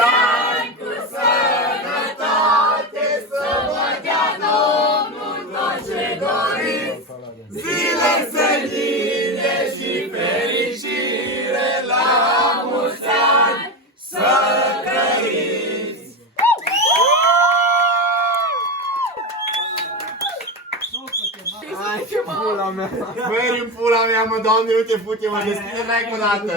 ani cu sănătate, să vă dea Domnul tot ce doriți. Zile senină și fericire, la mulți ani să trăiți! Ai, ce pula mea! Mări în pula mea, mă, Doamne, uite, fute, mă, deschide mai cu dată!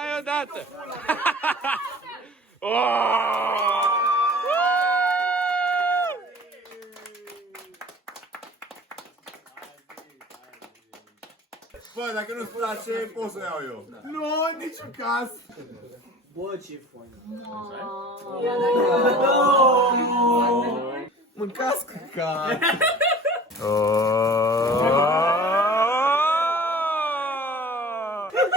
Ai odată! Bă, dacă nu spun așa, pot să iau eu. Nu, în niciun caz! Bă, ce foină! Mâncați căcat!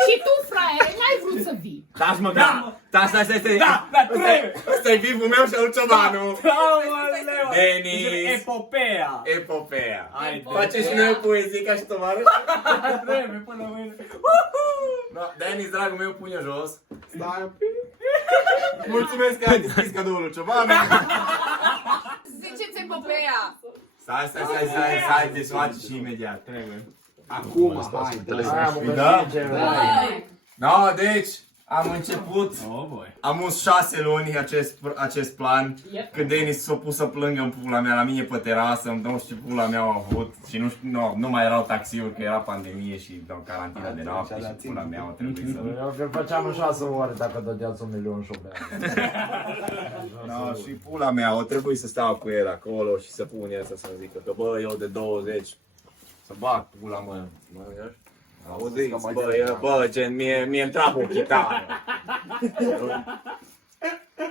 Și tu, fraiere, n-ai vrut să vii. Taci, mă, da! Stai, Da, trebuie! Ăsta-i vivul meu și al Ciobanu! Aoleu! Denis! Epopeea! Epopeea! Hai, Face și noi poezii ca și tovarăș? Trebuie până mâine! Da, Denis, dragul meu, pune jos. Stai un pic! Mulțumesc că ai deschis cadoul lui Ciobanu! Ziceți epopeea. Stai, desface și imediat. Trebuie. Acum, hai! Da? No, deci, am început, Oh, boy! am uns 6 luni acest plan, când Denis s-a pus să plângă în pula mea la mine pe terasă, nu știu ce pula mea au avut și nu mai erau taxiuri, că era pandemie și carantină de noapte și pula mea au trebuit să... Eu făceam în 6 ore dacă dădeați 1 milion și o bea. No, și pula mea, o trebuie să stau cu el acolo și să pun el să zică că bă, eu de 20, să bag pula mă, auziți, bă, gen, mie îmi trap o chitară.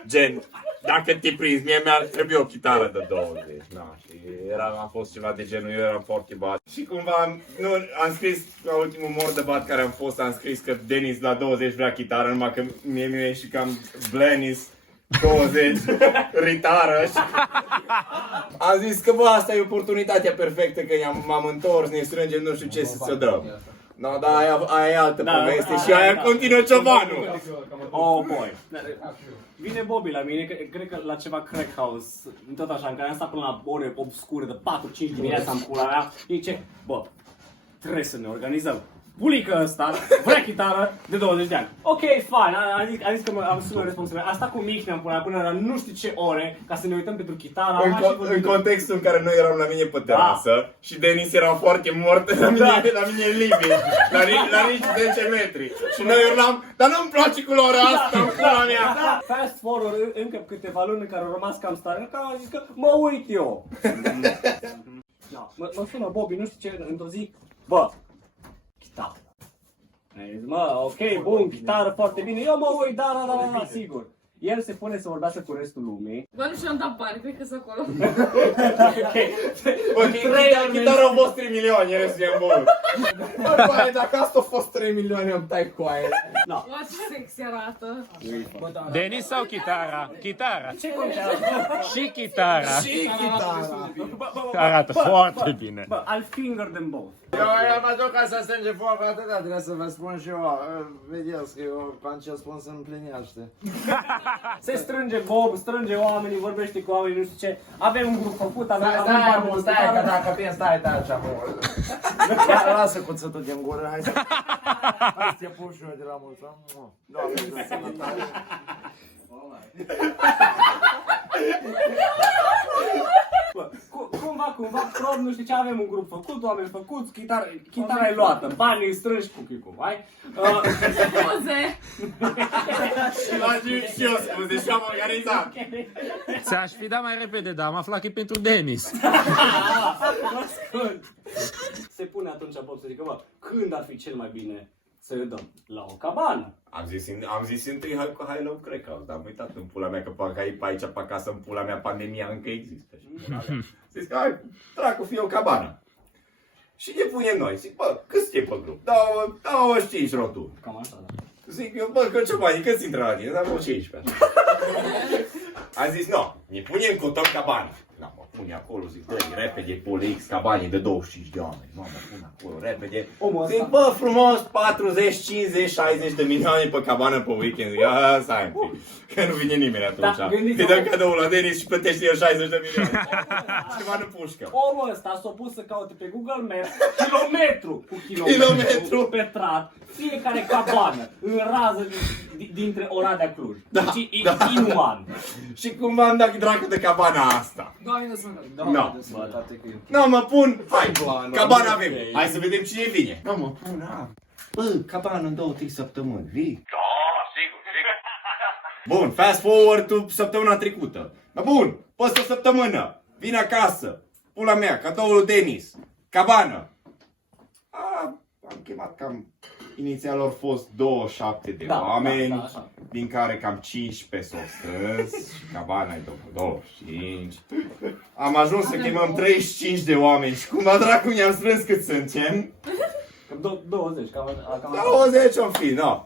Gen, dacă te prinzi, mie mi-ar trebui o chitară de 20, na, și a fost ceva de genul, eu eram foarte bat. Și cumva, nu, am scris, la ultimul mor de bat care am fost, am scris că Denis la 20 vrea chitară, numai că mie mi-e și cam Blenis 20, ritară și... Am zis că bă, asta e oportunitatea perfectă, că m-am întors, ne strângem, nu știu ce să dăm. No, dar aia e altă poveste și aia continuă Ciobanu. Oh, boy! Vine Bobby la mine, cred că la ceva crack house, tot așa, în care am stat până la ore obscure de 4-5 dimineața în pula mea. Zice, bă, trebuie să ne organizăm. Bulică ăsta vrea chitară de 20 de ani. Ok, fine, a zis că am sunat responsabil. A stat cu Mihnea până la nu știu ce ore ca să ne uităm pentru chitară. În contextul în care noi eram la mine pe terasă și Denis era foarte mort la mine în living, la nici 10 metri. Și noi urlam, dar nu-mi place culoarea asta în pula mea. Fast forward încă câteva luni în care au rămas cam stare, că am zis că mă uit eu. Mă sună Bobby, nu știu ce, într-o zi, bă, chitară. Zis, mă, ok, bun, chitară, foarte bine, eu mă uit, da, sigur. El se pune să vorbească cu restul lumii. Bă, nu știu, am dat bani, cred că sunt acolo. Bă, chitară au fost 3 milioane, restul e în bun. Băi, dacă asta a fost 3 milioane, îmi tai cu aia. Bă, ce sexy arată. Denis sau chitara? Chitara. Ce contează? Și chitara. Și chitara. Arată foarte bine. Bă, I'll finger them both. Eu am adus ca să strânge foc atâta, trebuie să vă spun și eu. Vedeți că eu, când ce spun, se împlinește. Se strânge Bob, strânge oamenii, vorbește cu oamenii, nu știu ce. Avem un grup făcut, avem Stai, că dacă pin, stai așa, mult. Lasă cuțătul din gură, hai să te pun și eu de la mulți ani. Doamne, de sănătate. Bă, cumva, prob, nu știu ce, avem un grup făcut, oameni făcuți, chitara e luată, banii strânși cu chicul, hai? Scuze. Și eu scuze, și am organizat. Ți-aș fi dat mai repede, dar am aflat că e pentru Denis. Se pune atunci Bob să zică, bă, când ar fi cel mai bine să le dăm? La o cabană. Am zis întâi hai la un crack house, dar am uitat în pula mea că pe aici pe acasă în pula mea pandemia încă există. Zis că hai, dracu, fie o cabană. Și ne punem noi, zic, bă, câți e pe grup? 25 roturi. Cam așa, da. Zic eu, bă, că ce bani, câți intră la tine? Dar mă, 15. A zis, nu, ne punem cu tot ca bani. Da, mă pune acolo, zic, dă repede, Polix, ca banii de 25 de oameni. Mă pun acolo, repede. Zic, bă, frumos, 40, 50, 60 de milioane pe cabană pe weekend. Zic, stai un pic, că nu vine nimeni atunci. Îi dăm cadoul la Denis și plătește el 60 de milioane. Ceva nu pușcă. Omul ăsta s-a pus să caute pe Google Maps kilometru cu Kilometru. pătrat fiecare cabană în rază dintre Oradea Cluj. Da, Deci e da. inuman. Și cumva am dat dracu de cabana asta. Doamne să No. Nu, mă pun, hai, cabana avem. ok. Hai să vedem cine vine. Nu, mă pun, bă, cabana în 2-3 săptămâni, vii? Da, sigur, sigur. Bun, fast forward to săptămâna trecută. Bun, peste o săptămână, vin acasă, pula mea, cadoul lui Denis, cabană. Am chemat cam, inițial au fost 27 de oameni, așa. din care cam 15 s-au strâns și cabana e după 25. Am ajuns să chemăm 35 de oameni și cumva dracu ne-am strâns cât suntem. 20, cam 20 o fi, da.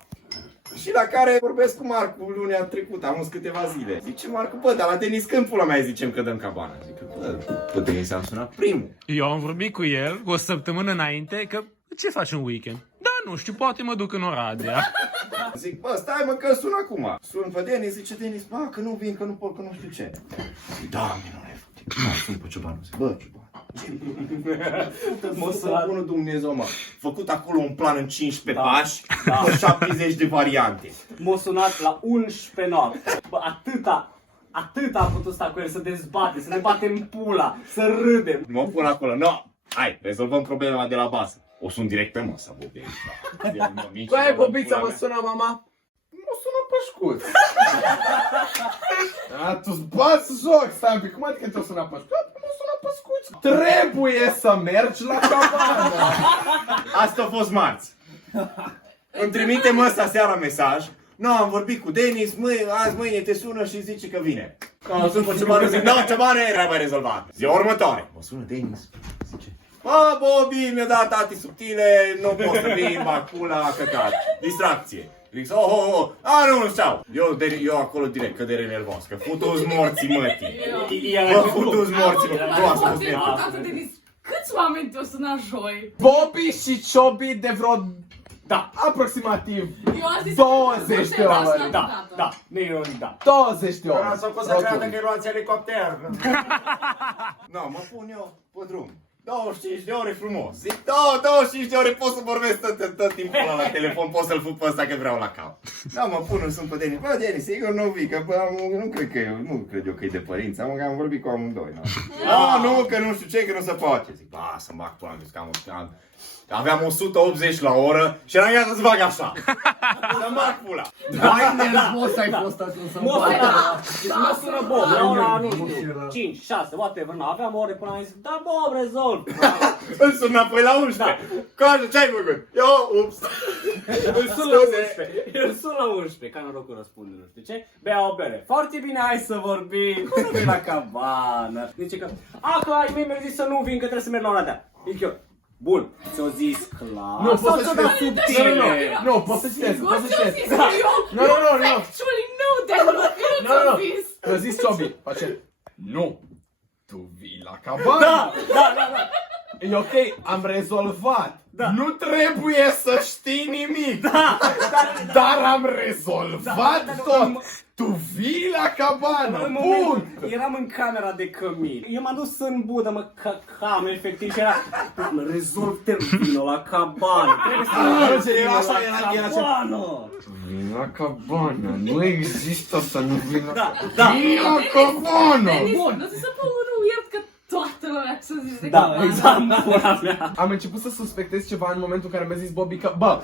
Și la care vorbesc cu Marcu lunea trecută, am uns câteva zile. Zice Marcu, bă, dar la Denis când pula mea zicem că dăm cabana? Zic, bă, pe Denis am sunat primul. Eu am vorbit cu el cu o săptămână înainte că ce faci în weekend? Da, nu știu, poate mă duc în Oradea. Zic, bă, stai mă că sun acum. Sun pe Denis, zice Denis, bă, că nu vin, că nu pot, că nu știu ce. Zic, da, minune, sun pe Ciobanu, zic, bă, Ciobanu. Mă să bună Dumnezeu, mă. Făcut acolo un plan în 15 pași, cu 70 de variante. M-a sunat la 11 noapte. Bă, atâta a putut sta cu el să dezbate, să ne batem pula, să râdem. Mă pun acolo, no, hai, rezolvăm problema de la bază. O sun direct pe măsă, Bobi. Băi, Bobița, mă sună mama. Mă sună Pășcuț. Tu-ți bați joc, stai un pic, cum adică te-o sună Pășcuț? Mă sună Pășcuț. Trebuie să mergi la cabană. Asta a fost marți. Îmi trimite măsa seara mesaj. Nu, am vorbit cu Denis, azi mâine te sună și zice că vine. Că sun pe Ciobanu, zic, da, Ciobanu, e treaba rezolvată. Ziua următoare. Mă sună Denis, zice, bă, Bobi, mi-a dat tati subtile, nu pot să vin, bag pula, căcat. Distracție. Zic, nu, ceau. Eu acolo direct, cădere nervos, că futu-ți morții mătii. Bă, futu-ți morții mătii. Nu, asta a fost nervos. Câți oameni te-o sunat joi? Bobby și Ciobi de vreo, Da. aproximativ Eu am zis 20 de ori. Da, neironic, da. 20 de ori. Asta o să creadă că-i luați elicopter. Nu, mă pun eu pe drum. 25 de ore frumos. Zic, da, 25 de ore pot să vorbesc tot timpul ăla la telefon, pot să-l fug pe ăsta că vreau la cap. Da, mă pun, sunt pe Denis. Bă, Denis, sigur nu vii, că bă, nu cred eu că e de părinți, am vorbit cu amândoi. Nu, că nu știu ce, că nu se poate. Zic, ba, să-mi bag pula, că aveam 180 la oră și eram gata să fac așa. Să-mi bag pula. Mai nervos ai fost atunci să-mi Mă sună Bob, la ora, nu știu, 5, 6, whatever, nu, aveam ore până am zis, da, Bob, rezolv. Îl sun înapoi la 11. Coaja, ce-ai făcut? Eu, ups. Îl sun la 11, îl sun la 11, ca norocul răspunde, nu știu ce, bea o bere. Foarte bine, hai să vorbim, cum vin la cabană. Zice că, că ai mei mi-au zis să nu vin, că trebuie să merg la Oradea. Zic eu, bun, ți-o zis clar, Nu, sau poți să ți-o dat citesc. subtile? Nu, poți să citesc, poți să citesc. Nu, actually nu, dar nu ți-o zis. Eu zis Ciobi, face, nu, tu vii la cabană. Da. E ok, am rezolvat. Nu trebuie să știi nimic. Dar am rezolvat tot. Tu vii la cabană. În Bun. moment, eram în camera de cămin. Eu m-am dus în budă, mă căcam, efectiv, și era, mă, rezolv terminul la cabană. Trebuie să Era așa, la era cabană. Vin la cabană. Nu există să nu vin la Da. Vin la cabană. Denis, nu ți se pare weird că toată lumea ți-a zis de Da, cabană? exact, pula mea. Am început să suspectez ceva în momentul în care mi-a zis Bobby că, bă,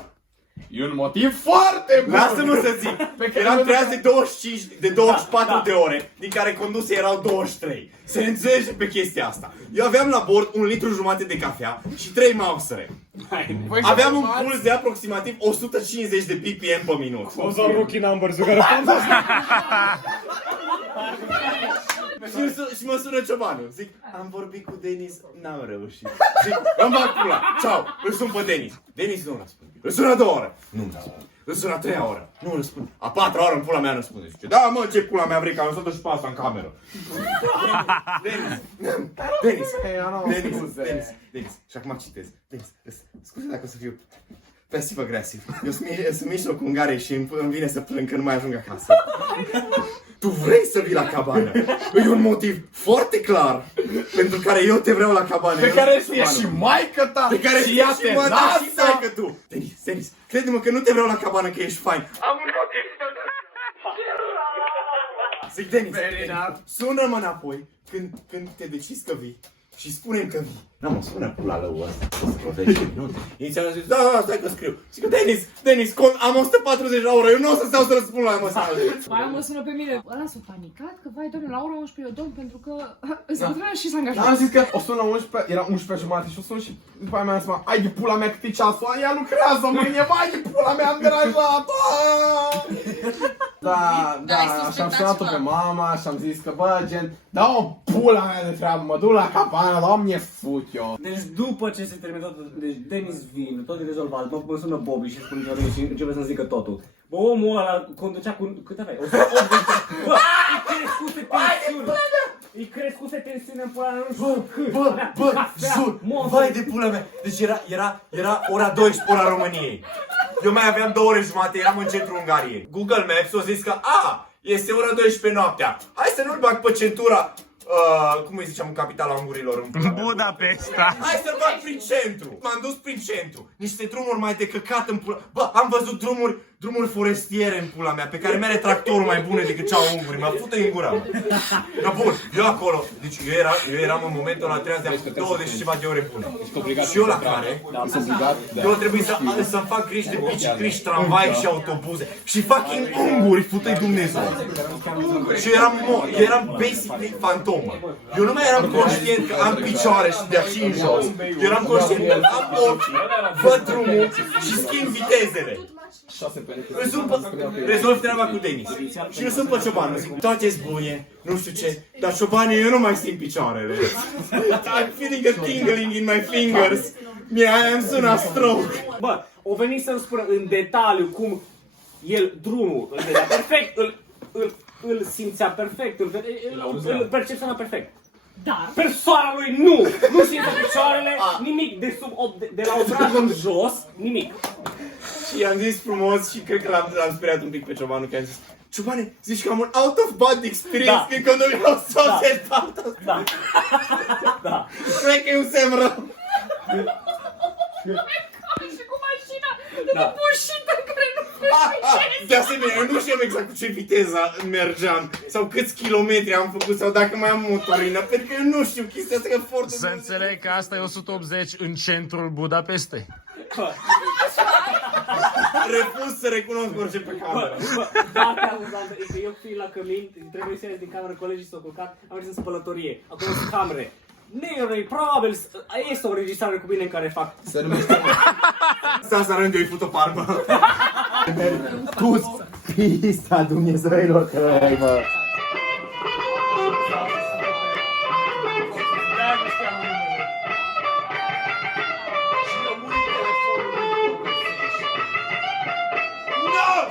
e un motiv foarte bun. Lasă-mă să zic, eram treaz de 25, de 24 Da. de ore, din care conduse erau 23. Se înțelege pe chestia asta. Eu aveam la bord 1,5 litru de cafea și 3 mausere. Aveam un puls de aproximativ 150 de ppm pe minut. Și mă sună Ciobanu. Zic, am vorbit cu Denis, n-am reușit. Zic, îmi bag pula, ceau, îl sun pe Denis. Denis nu răspunde. Îl sună 2 ore. Nu răspunde. Îmi sună a 3-a oră. Nu răspunde. A 4-a oră în pula mea răspunde. Zice, da mă, ce pula mea vrei, că am lăsat-o și pe asta în cameră. Denis. Și acum citez. Denis, scuze dacă o să fiu pasiv-agresiv. Eu sunt mijlocul Ungariei și îmi vine să plâng că nu mai ajung acasă. Tu vrei să vii la cabană. E un motiv foarte clar pentru care eu te vreau la cabană. Pe care știe și maică ta. Pe care și ea te lasă. că tu. Denis, crede-mă că nu te vreau la cabană, că ești fain. Am un motiv. Zic, Denis, sună-mă înapoi când te decizi că vii. Și spune-mi că vii. N-am o spune pula lău ăsta. Inițial am zis, da, stai că scriu. Zic, Denis, am 140 la oră, eu nu o să stau să răspund la mesaje. Mai mă sună pe mine. Ăla s-a panicat că, vai, doamne, la ora 11 eu dorm pentru că s-a antrenat și s-a angajat. Am zis că o sună 11, era 11 jumate și o sun și după aia mi-am zis, ai de pula mea cât e ceasul, ea lucrează mâine, vai de pula mea, am deranjat. Da, și am sunat-o pe mama și am zis că, bă, gen, da o pula mea de treabă, mă duc la cabană, doamne, fut eu. Deci după ce se termină totul, deci Denis vine, tot e rezolvat, mă sună Bobby și spune Jordan și începe să-mi zică totul. Bă, omul ăla conducea cu, cât aveai? 180. Bă, îi crescuse tensiunea în pula mea, nu știu cât. Bă, vai de pula mea. Deci era ora 12, ora României. Eu mai aveam 2 ore jumate, eram în centrul Ungariei. Google Maps a zis că, este ora 12 noaptea. Hai să nu-l bag pe centura. Cum îi ziceam în capitala ungurilor? Budapesta. Hai să-l bag prin centru. M-am dus prin centru. Niște drumuri mai de căcat în pula. Bă, am văzut drumuri forestiere în pula mea, pe care mere tractorul mai bune decât cea a ungurii. Mă fută în gura. Da, bun, eu acolo. Deci eu eram în momentul ăla, trebuia să am 20 și ceva de ore bune. Și eu la care, eu trebuie să-mi fac griji de bicicliști, tramvai și autobuze. Și fucking unguri, fută-i Dumnezeu. Și eram basically fantomă. Eu nu mai eram conștient că am picioare și de aici în jos. Eu eram conștient că am ochi, văd drumul și schimb vitezele. Rezolv treaba cu Denis. Și eu sunt pe cioban, zic, toate-s bune, nu știu ce, dar ciobane, eu nu mai simt picioarele. I'm feeling a tingling in my fingers. Am sunat stroke. Bă, o venit să-mi spună în detaliu cum el drumul îl vedea perfect, îl simțea perfect, îl percepționa perfect. Dar Persoana lui nu simte picioarele, nimic de sub de la obraj în jos, nimic. Și i-am zis frumos și cred că l-am speriat un pic pe Ciobanu, că am zis, Ciobane, zici că am un out of body experience când nu vreau să o set out. Da. Cred că e un semn rău. și cu mașina bușită care nu De asemenea, eu nu știu exact cu ce viteză mergeam sau câți kilometri am făcut sau dacă mai am motorină, pentru că eu nu știu chestia asta, că foarte... Să înțeleg că asta e 180 în centrul Budapestei. Refuz să recunosc orice pe cameră. Dacă amuzantă e că eu fiind la cămin, trebuie să ies din cameră, colegii s-au culcat, am ajuns în spălătorie, acolo sunt camere. Neurei, probabil, este o înregistrare cu mine în care fac. Se numește... Asta rând eu-i fotoparbă. Tu, pista Dumnezeilor că ai, bă. No!